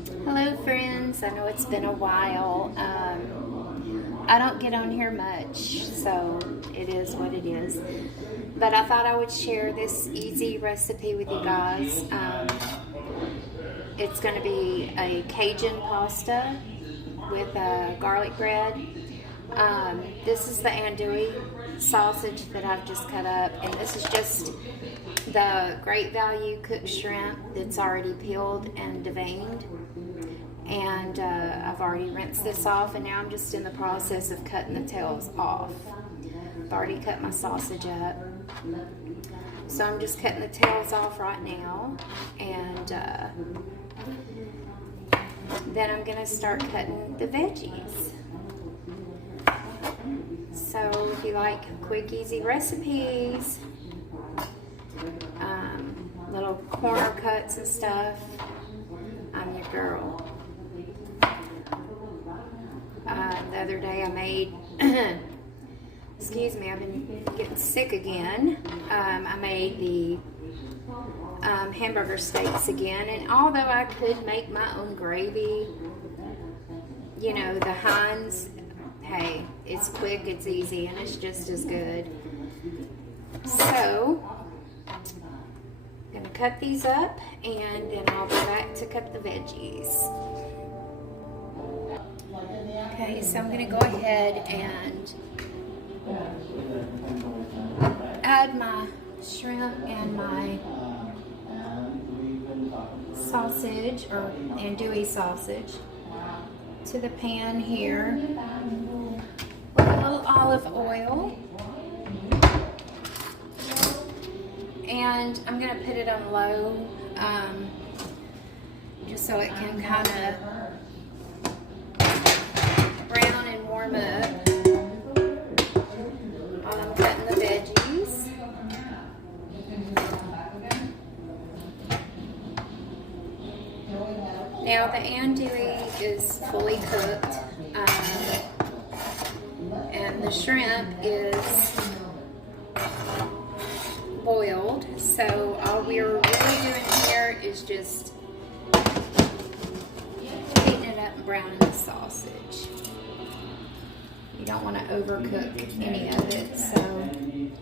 Hello friends, I know it's been a while. I don't get on here much, so it is what it is. But I thought I would share this easy recipe with you guys. It's going to be a Cajun pasta with garlic bread. This is the andouille sausage that I've just cut up, and this is just the Great Value cooked shrimp that's already peeled and deveined. And I've already rinsed this off, and now I'm just in the process of cutting the tails off. I've already cut my sausage up, so I'm just cutting the tails off right now, and then I'm gonna start cutting the veggies. So if you like quick, easy recipes, little corner cuts and stuff, I'm your girl. The other day I made, excuse me, I've been getting sick again. I made the hamburger steaks again, and although I could make my own gravy, you know, the Heinz, hey, it's quick, it's easy, and it's just as good. So, I'm going to cut these up, and then I'll be back to cut the veggies. Okay, so I'm going to go ahead and add my shrimp and my sausage, or andouille sausage, to the pan here with a little olive oil. And I'm going to put it on low, just so it can kind of brown and warm up while I'm cutting the veggies. Now the andouille is fully cooked, and the shrimp is boiled, so all we're really doing here is just heating it up and browning the sausage. You don't want to overcook any of it, so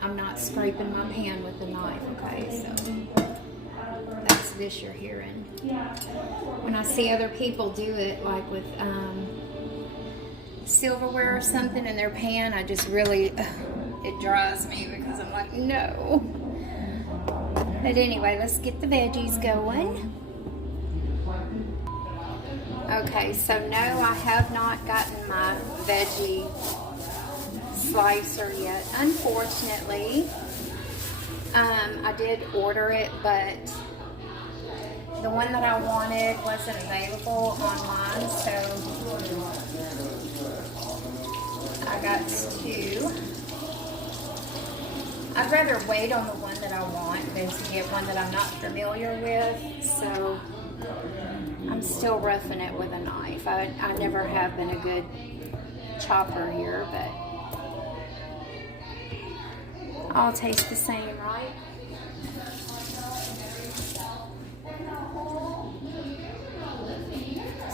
I'm not scraping my pan with the knife, okay? So that's this you're hearing. When I see other people do it, like with silverware or something in their pan, I just really, it drives me, because I'm like, no. But anyway, let's get the veggies going. Okay, so no, I have not gotten my veggie slicer yet, unfortunately. I did order it, but the one that I wanted wasn't available online, so I got two. I'd rather wait on the one that I want than to get one that I'm not familiar with, so I'm still roughing it with a knife. I never have been a good chopper here, but all taste the same, right?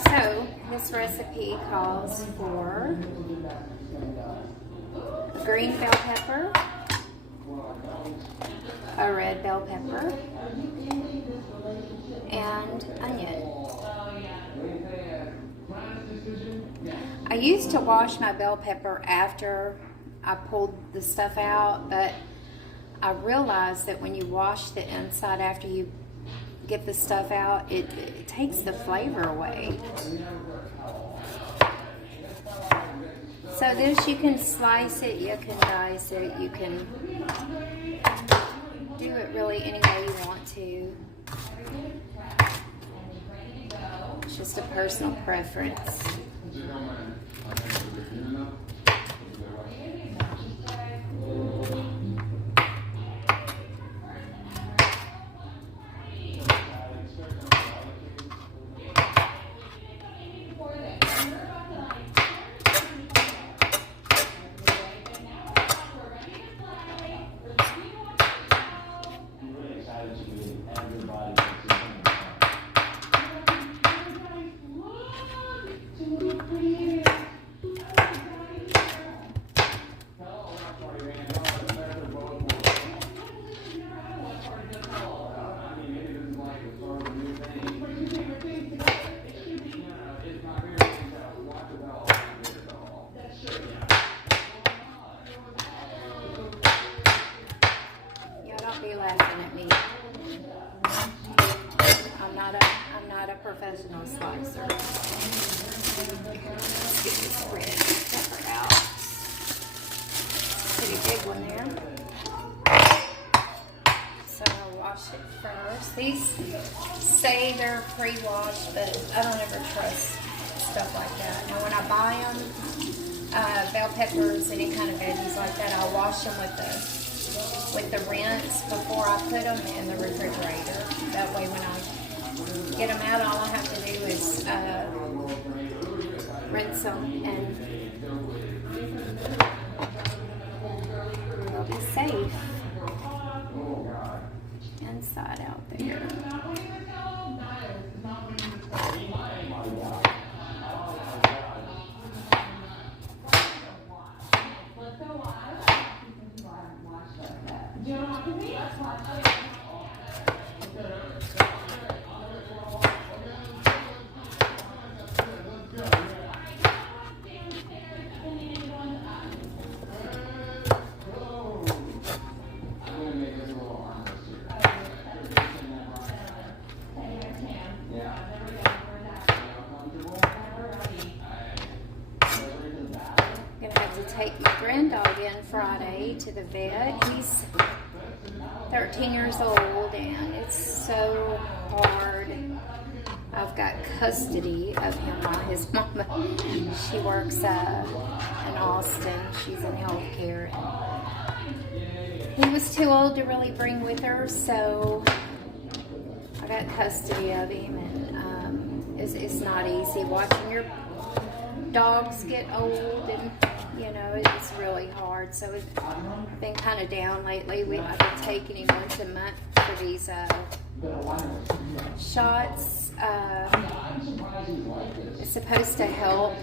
So this recipe calls for a green bell pepper, a red bell pepper, and onion. I used to wash my bell pepper after I pulled the stuff out, but I realized that when you wash the inside after you get the stuff out, it takes the flavor away. So this, you can slice it, you can dice it, you can do it really any way you want to. It's just a personal preference. not a professional slicer. Let's get this red pepper out. Pretty big one there. So I'll wash it first. These say they're pre-washed, but I don't ever trust stuff like that. Now when I buy them, bell peppers, any kind of veggies like that, I'll wash them with the rinse before I put them in the refrigerator. That way when I get them out, all I have to do is rinse them and they'll be safe inside out there. Take my granddog in Friday to the vet. He's 13 years old and it's so hard. I've got custody of him while his mama, she works in Austin. She's in healthcare. And he was too old to really bring with her, so I got custody of him, and it's not easy watching your dogs get old, and you know, it's really hard. So I've been kind of down lately. I've been taking him once a month for these shots. It's supposed to help,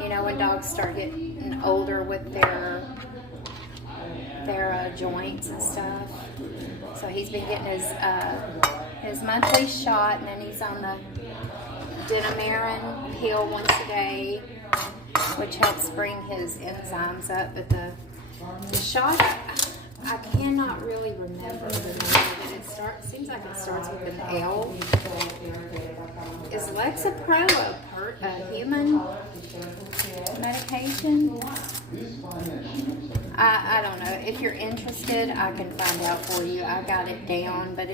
you know, when dogs start getting older with their joints and stuff. So he's been getting his monthly shot, and then he's on the Denamarin pill once a day, which helps bring his enzymes up. But the shot, I cannot really remember the name of it. Seems like it starts with an L. Is Lexapro a human medication? I don't know. If you're interested, I can find out for you. I got it down, but I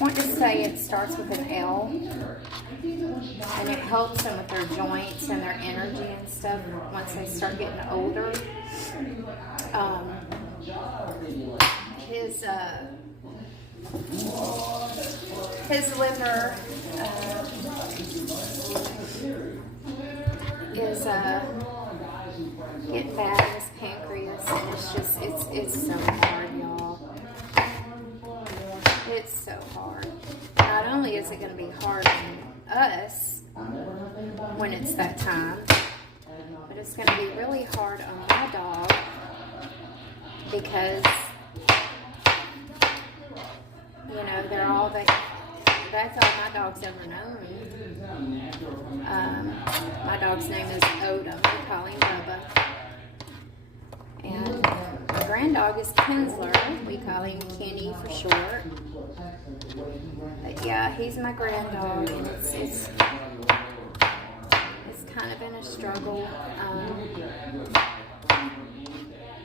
want to say it starts with an L, and it helps them with their joints and their energy and stuff once they start getting older. His liver is getting bad, his pancreas, and it's so hard, y'all. It's so hard. Not only is it going to be hard on us when it's that time, but it's going to be really hard on my dog because, you know, that's all my dog's ever known. My dog's name is Odom. We call him Bubba. And my granddog is Kinsler. We call him Kenny for short. But yeah, he's my granddog, and it's kind of been a struggle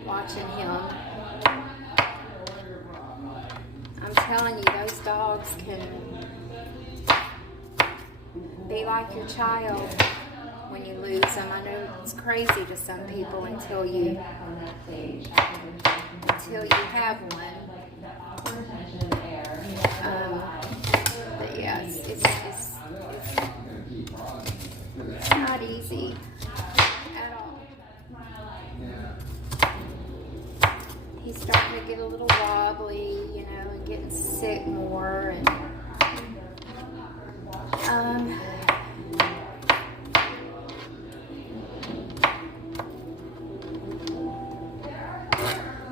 watching him. I'm telling you, those dogs can be like your child when you lose them. I know it's crazy to some people until you have one. But yeah, it's not easy at all. He's starting to get a little wobbly, you know, and getting sick more, and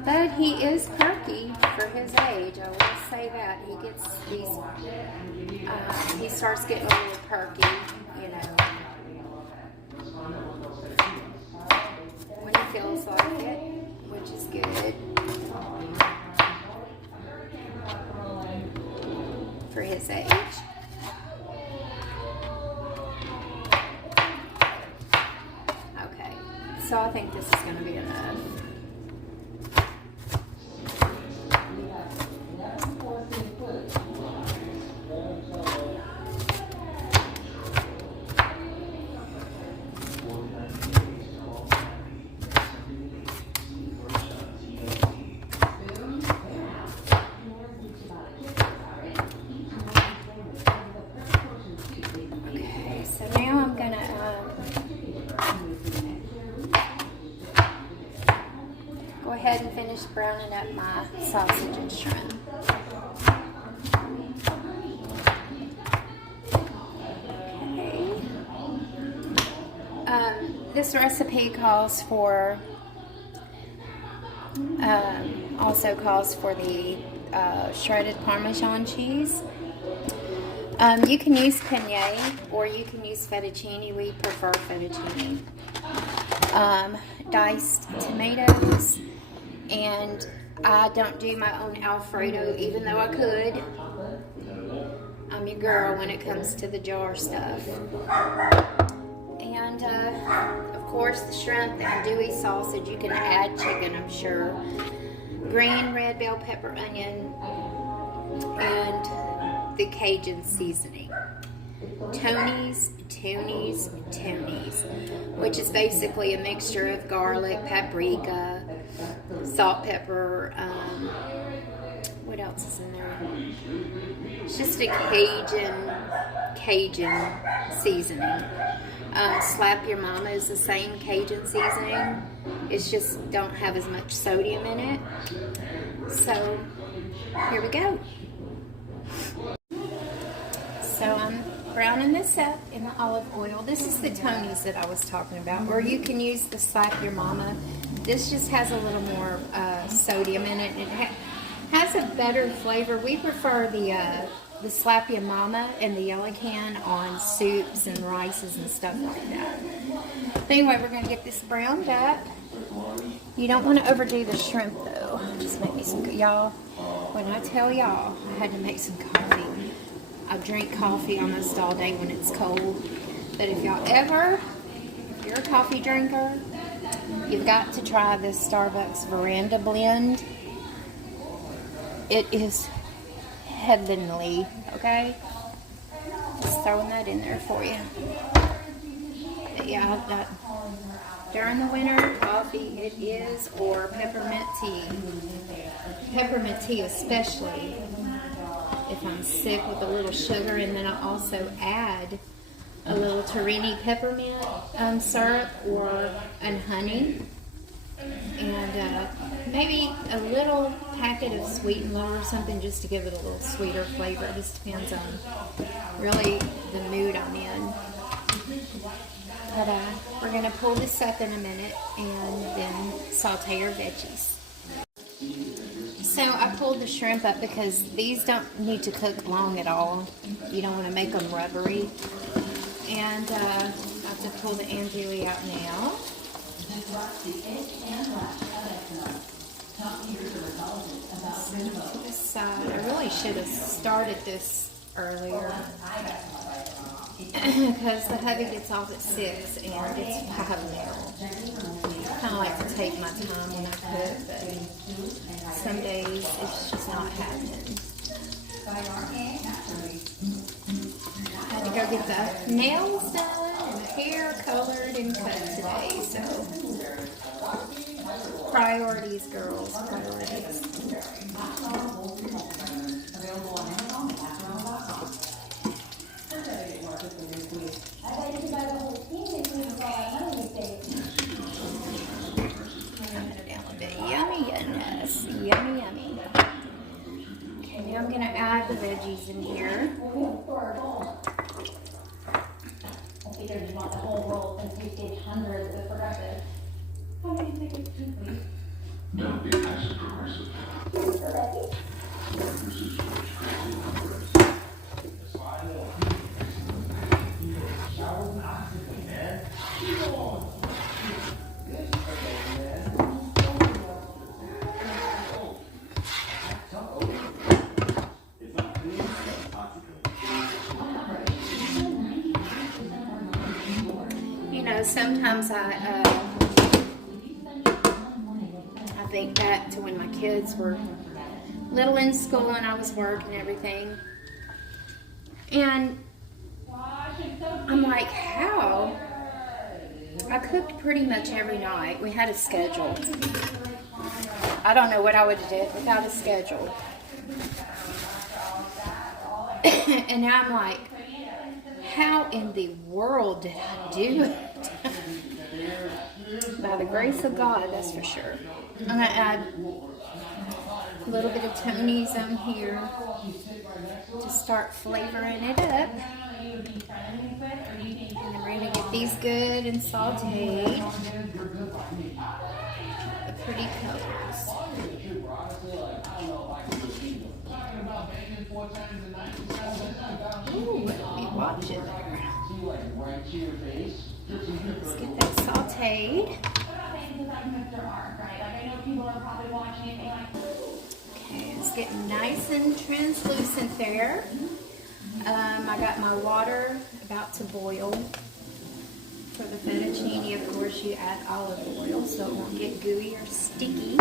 but he is perky for his age. I will say that. He gets these, he starts getting a little perky, you know, when he feels like it, which is good for his age. So I think this is going to be enough. Okay, so now I'm going to go ahead and finish browning up my sausage and shrimp. Okay. This recipe calls for, also calls for the shredded Parmesan cheese. You can use penne or you can use fettuccine. We prefer fettuccine. Diced tomatoes, and I don't do my own Alfredo, even though I could. I'm your girl when it comes to the jar stuff. And of course the shrimp, the andouille sausage. You can add chicken, I'm sure. Green, red bell pepper, onion, and the Cajun seasoning. Tony's, which is basically a mixture of garlic, paprika, salt, pepper, what else is in there? It's just a Cajun seasoning. Slap Your Mama is the same Cajun seasoning. It's just don't have as much sodium in it. So here we go. So I'm browning this up in the olive oil. This is the Tony's that I was talking about, or you can use the Slap Your Mama. This just has a little more sodium in it, and it has a better flavor. We prefer the Slap Your Mama in the yellow can on soups and rices and stuff like that. But anyway, we're going to get this browned up. You don't want to overdo the shrimp though. Just make me some, y'all, when I tell y'all I had to make some coffee. I drink coffee almost all day when it's cold. But if you're a coffee drinker, you've got to try this Starbucks Veranda blend. It is heavenly, okay? Just throwing that in there for you. But yeah, I've got, during the winter, coffee it is, or peppermint tea. Peppermint tea especially. If I'm sick, with a little sugar, and then I also add a little Torini peppermint syrup and honey, and maybe a little packet of Sweet and Low or something, just to give it a little sweeter flavor. It just depends on really the mood I'm in. But we're going to pull this up in a minute and then saute our veggies. So I pulled the shrimp up because these don't need to cook long at all. You don't want to make them rubbery. And I have to pull the andouille out now. To the side. I really should have started this earlier because the hubby gets off at 6 and it's 5 now. I kind of like to take my time when I cook, but some days it's just not happening. I had to go get the nails done and the hair colored and cut today, so priorities, girls, priorities. Yummy, yummy. Okay, now I'm going to add the veggies in here. There's not the whole world since we stayed hundreds of progressive. Don't be passive progressive. Sometimes I think back to when my kids were little in school and I was working and everything. And I'm like, how? I cooked pretty much every night. We had a schedule. I don't know what I would have did without a schedule. And now I'm like, how in the world did I do it? By the grace of God, that's for sure. I'm going to add a little bit of Tony's on here to start flavoring it up. And then we're going to get these good and sauteed. The pretty colors. Ooh, let me watch it there. Let's get that sauteed. Okay, it's getting nice and translucent there. I got my water about to boil. For the fettuccine, of course, you add olive oil so it won't get gooey or sticky.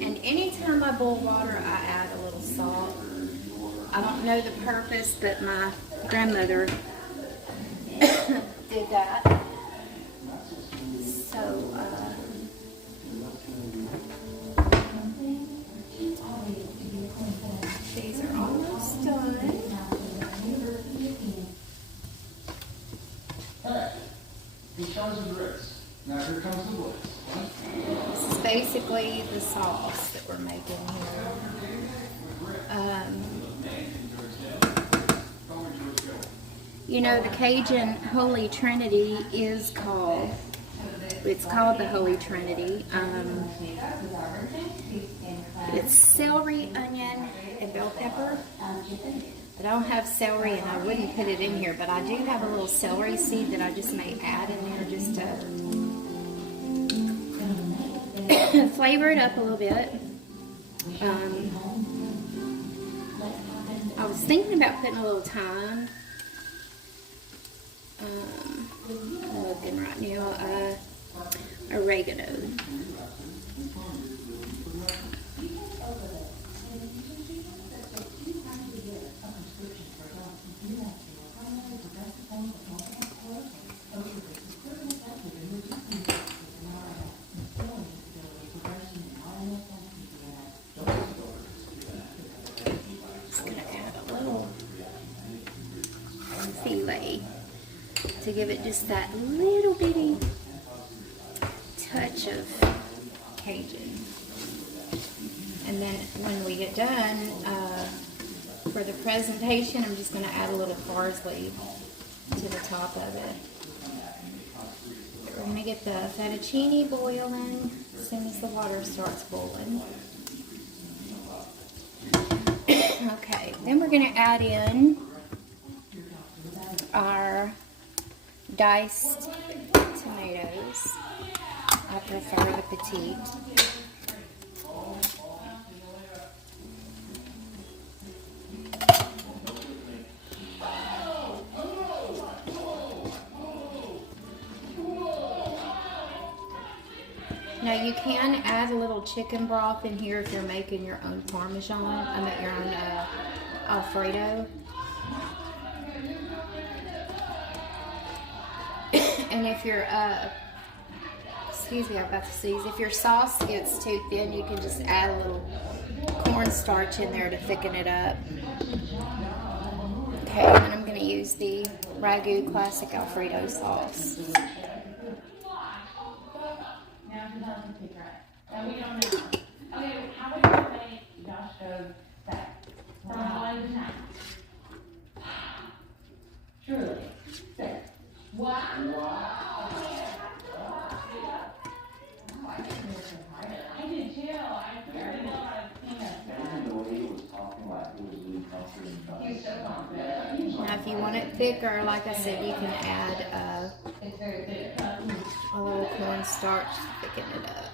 And anytime I boil water, I add a little salt. I don't know the purpose, but my grandmother did that. So, these are almost done. Alright, in charge of the ribs. Now here comes the blitz. This is basically the sauce that we're making here. You know, the Cajun Holy Trinity is called, it's called the Holy Trinity. It's celery, onion, and bell pepper. But I don't have celery and I wouldn't put it in here, but I do have a little celery seed that I just may add in there just to flavor it up a little bit. I was thinking about putting a little thyme. I'm looking right now. Oregano. Just gonna add a little filet to give it just that little bitty touch of Cajun. And then when we get done, for the presentation, I'm just going to add a little parsley to the top of it. We're going to get the fettuccine boiling as soon as the water starts boiling. Okay, then we're going to add in our diced tomatoes. I prefer the petite. Now you can add a little chicken broth in here if you're making your own Parmesan, your own Alfredo. And if your, excuse me, I'm about to sneeze. If your sauce gets too thin, you can just add a little cornstarch in there to thicken it up. Okay, and then I'm going to use the Ragu Classic Alfredo sauce. Now, if you want it thicker, like I said, you can add a little cornstarch to thicken it up.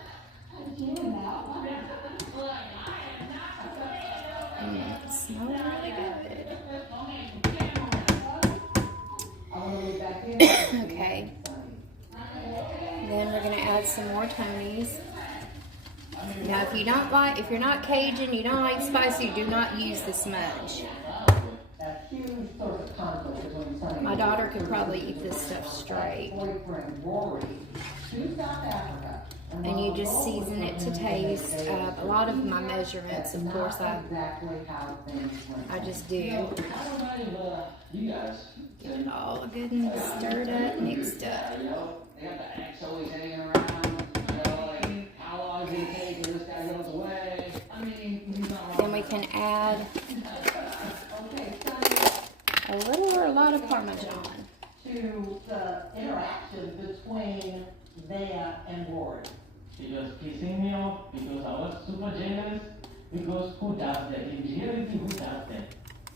And it smells really good. Okay. Then we're going to add some more Tonys. Now, if you're not Cajun, you don't like spicy, do not use the smudge. My daughter could probably eat this stuff straight. And you just season it to taste. A lot of my measurements, of course, I just do. Get it all good and stirred up, mixed up. Then we can add a little or a lot of Parmesan. To the interaction between Leia and Rory. She was pissing me off because I was super jealous. Because who does that? In reality, who does that?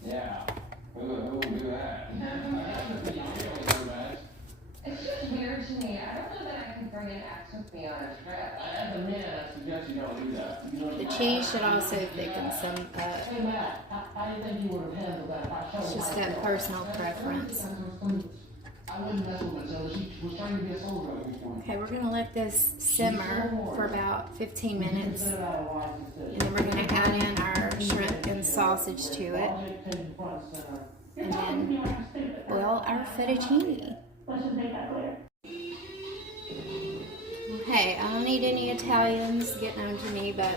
Yeah. Who would do that? It's just weird to me. I don't know that I can bring an ex with me on a trip. As a man, I suggest you don't do that. The cheese should also thicken some up. Hey Matt, how do you think you would have handled that? It's just that personal preference. I wouldn't mess with her until she was trying to be a soldier at this point. Okay, we're going to let this simmer for about 15 minutes. And then we're going to add in our shrimp and sausage to it. And then, well, our fettuccine. Hey, I don't need any Italians getting on to me, but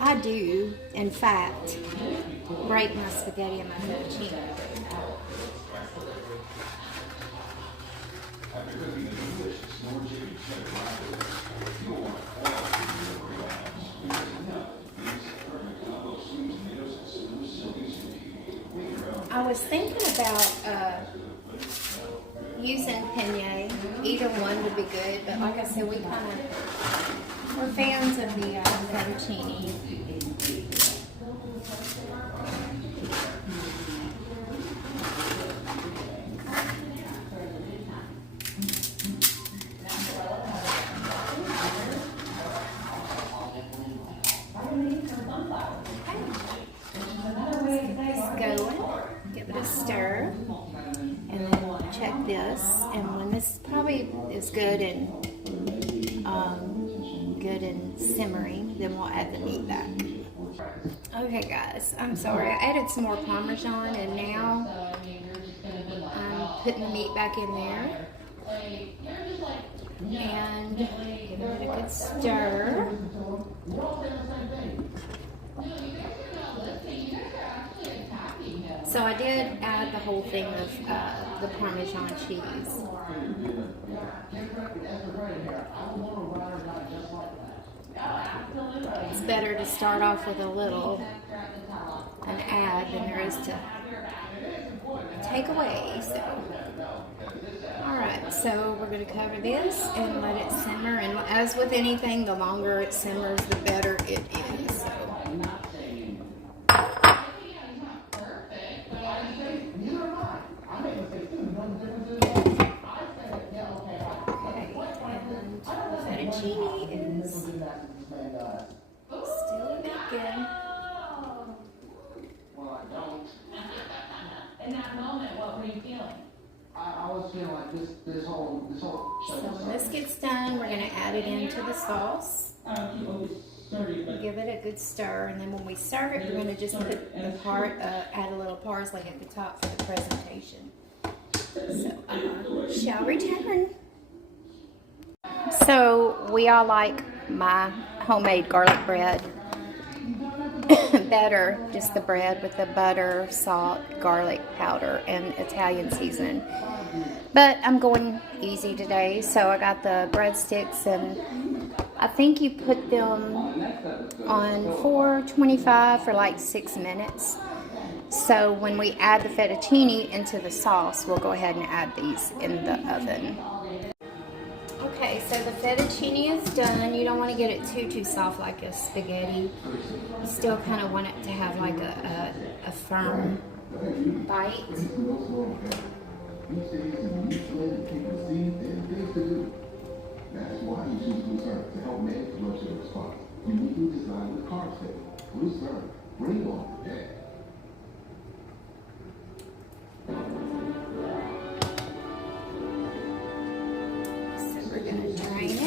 I do, in fact, break my spaghetti and my fettuccine. I was thinking about using penne. Either one would be good, but like I said, we're fans of the fettuccine. Give it a stir, and then check this. And when this probably is good and simmering, then we'll add the meat back. Okay, guys, I'm sorry. I added some more Parmesan, and now I'm putting the meat back in there and giving it a good stir. So I did add the whole thing of the Parmesan cheese. It's better to start off with a little and add than there is to take away. So, alright, so we're going to cover this and let it simmer. And as with anything, the longer it simmers, the better it is. So. Fettuccine is still baking. Well, I don't. In that moment, what were you feeling? I was feeling like this whole So when this gets done, we're going to add it into the sauce. Give it a good stir, and then when we serve it, we're going to just put add a little parsley at the top for the presentation. So, shall return. So we all like my homemade garlic bread better, just the bread with the butter, salt, garlic powder, and Italian seasoning. But I'm going easy today, so I got the breadsticks, and I think you put them on 425 for like 6 minutes. So when we add the fettuccine into the sauce, we'll go ahead and add these in the oven. Okay, so the fettuccine is done. You don't want to get it too soft like a spaghetti. You still kind of want it to have like a firm bite. That's why you choose Blue Syrup to help manage blood sugar response. Uniquely designed with carb saving. Blue Syrup, bring on the day. So we're going to drain it.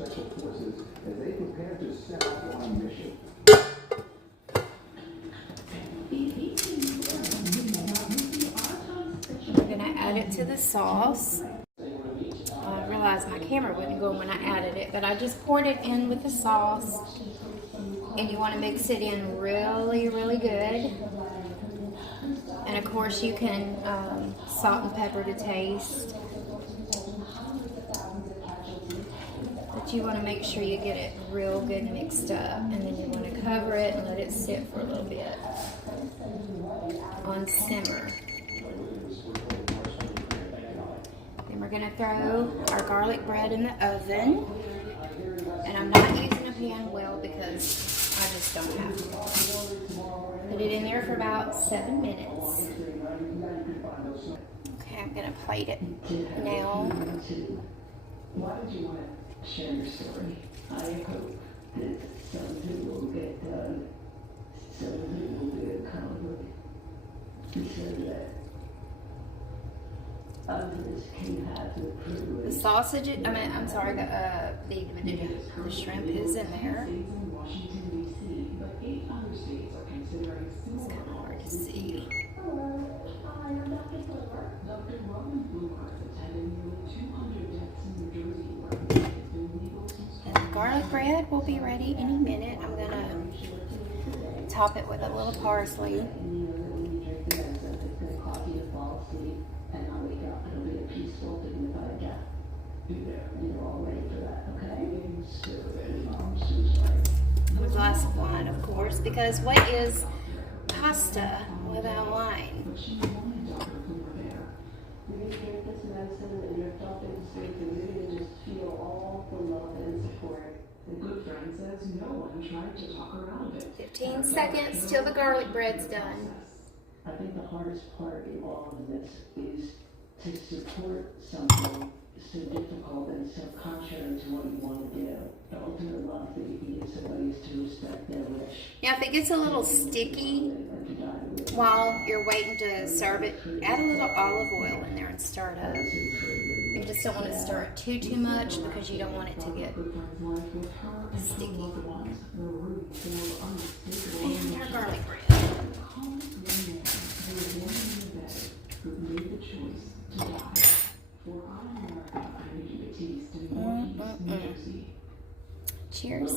Special Forces as they prepare to set out on a mission. I'm gonna add it to the sauce. I realized my camera wouldn't go when I added it, but I just poured it in with the sauce. And you want to mix it in really, really good. And of course you can salt and pepper to taste. But you want to make sure you get it real good mixed up. And then you want to cover it and let it sit for a little bit on simmer. Then we're going to throw our garlic bread in the oven. And I'm not using a pan well because I just don't have to. Put it in there for about 7 minutes. Okay, I'm going to plate it now. Why did you want to share your story? I hope that something will get done. Something will be accomplished. He said that others can have the privilege. The sausage, I'm sorry, the shrimp is in there. It's kind of hard to see. And the garlic bread will be ready any minute. I'm going to top it with a little parsley. A glass of wine, of course, because what is pasta without wine? Drink this medicine and drift off into sleep and really just feel all the love and support. A good friend says no one tried to talk her out of it. 15 seconds till the garlic bread's done. I think the hardest part in all of this is to support something so difficult and so contrary to what you want to do. The ultimate love that you can give somebody is to respect their wish. Now, if it gets a little sticky while you're waiting to serve it, add a little olive oil in there and stir it up. You just don't want to stir it too much because you don't want it to get sticky. And our garlic bread. Cheers.